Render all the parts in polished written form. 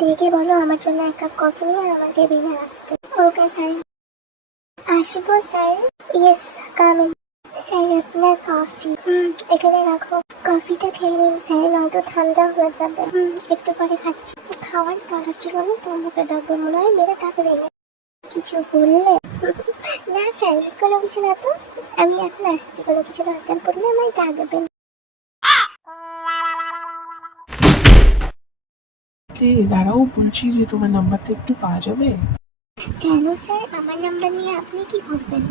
দেখে বলো আমার জন্য 1 কাপ কফি নিয়ে আমার কেবিনে আসতে। Okay sir. আসবো স্যার। Yes coming. স্যার আপনার কফি। এখানে রাখো। কফিটা খেয়ে নিন স্যার, নয়তো ঠান্ডা হয়ে যাবে। একটু পরে খাচ্ছি। খাওয়ার দরকার ছিল না, তোমাকে ডাকবে মনে হয় মেরে তাকে ভেঙে কিছু বললে। না স্যার কোনো কিছু না তো, আমি এখন আসছি, কোনো কিছু দরকার পড়লে আমায় ডাকবেন। দাঁড়াও, বলছি যে তোমার নাম্বারটা একটু পাওয়া যাবে? কেন স্যার, আমার নাম্বার নিয়ে আপনি কি করবেন?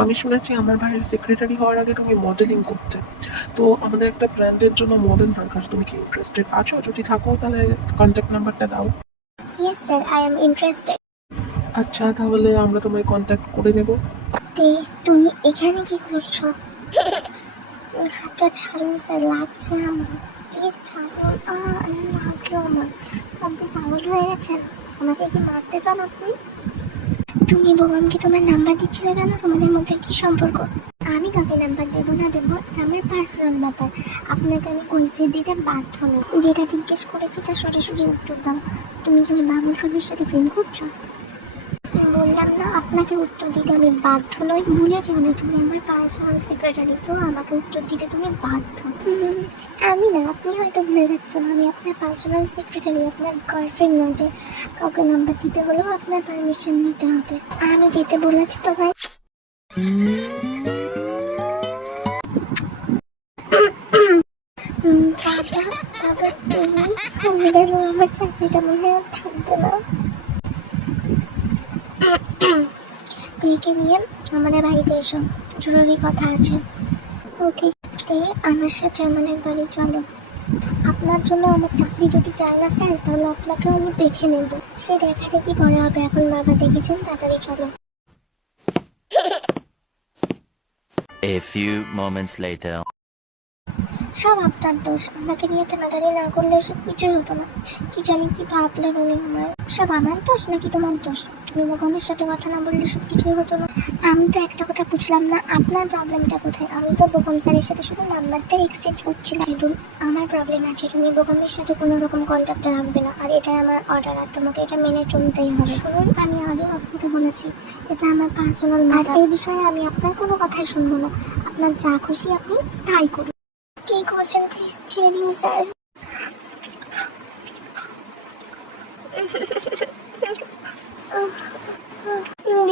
আমি শুনেছি আমার ভাইয়ের সেক্রেটারি হওয়ার আগে তুমি মডেলিং করতে, তো আমাদের একটা ব্র্যান্ডের জন্য মডেল দরকার। তুমি কি ইন্টারেস্টেড আছো? যদি থাকো তাহলে কন্ট্যাক্ট নাম্বারটা দাও। Yes sir, I am interested. আচ্ছা, তাহলে আমরা তোমায় কন্ট্যাক্ট করে নেব। তুমি এখানে কি করছো? হাতটা ছাড়ুন স্যার, লাগছে আমার। প্লিজ ছাড়ুন। লাগলো আমার। আপনি পাগল হয়ে গেছেন? আমাকে কি মারতে চান আপনি? তুমি বোগামকে তোমার নাম্বার দিচ্ছিলে কেন? তোমাদের মধ্যে কি সম্পর্ক? আমি তাকে নাম্বার দেবো না দেবো এটা আমার পার্সোনাল ব্যাপার। আপনাকে আমি কৈফিয়ত দিতে বাধ্য নই। যেটা জিজ্ঞেস করেছি তার সোজাসুজি উত্তর দাও। তুমি কি ওই বাবুল কবির সাথে প্রেম করছো? বললাম না আপনাকে উত্তর দিতে আমি বাধ্য নই। ভুলে যাও না, তুমি আমার পার্সোনাল সেক্রেটারি, সো আমাকে উত্তর দিতে তুমি বাধ্য। আমি না, আপনি হয়তো ভুলে যাচ্ছেন আমি আপনার পার্সোনাল সেক্রেটারি, আপনার গার্লফ্রেন্ড নয় যে কাউকে নাম্বার দিতে হলেও আপনার পারমিশন নিতে হবে। আমি যেতে বলেছি তো ভাই। বাবা বাবা তুমি আমি গেল, আমার চাকরিটা মনে হয় আর থাকবে না। তেকে নিয়ে আমাদের বাড়িতে এসো, জরুরি কথা আছে। ওকে, আমার সাথে আমাদের বাড়ি চলো। আপনার জন্য আমার চাকরি যদি চাই না স্যার, তাহলে আপনাকে আমি দেখে নেব। সে দেখা দেখি পরে হবে, এখন বাবা ডেকেছেন, তাড়াতাড়ি চলো। A few moments later. সব আপনার দোষ, আমাকে নিয়ে টানাটানি না করলে সব কিছুই হতো না। কি জানি কি ভাবলেন উনি আমার। সব আমার দোষ নাকি তোমার দোষ? তুমি বোকামের সাথে কথা না বললে সব কিছুই হতো না। আমি তো একটা কথা বুঝলাম না, আপনার প্রবলেমটা কোথায়? আমি তো বোকাম স্যারের সাথে শুধু নাম্বারটা এক্সচেঞ্জ করছিলাম। আমার প্রবলেম আছে, তুমি বোকামের সাথে কোনো রকম কন্ট্যাক্টে রাখবে না, আর এটা আমার অর্ডার, আর তোমাকে এটা মেনে চলতেই হবে। শুনুন, আমি আগেও আপনাকে বলেছি এটা আমার পার্সোনাল ম্যাটার। এই বিষয়ে আমি আপনার কোনো কথাই শুনবো না। আপনার যা খুশি আপনি তাই করুন। কি করছেন প্লিজ ছেড়ে দিন স্যার।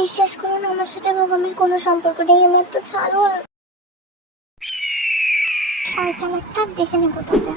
বিশ্বাস করুন, আমার সাথে বোগামের কোনো সম্পর্ক নেই। আমি একটু ছাড়ুন। শয়তান একটা, দেখে নেবো তোকে।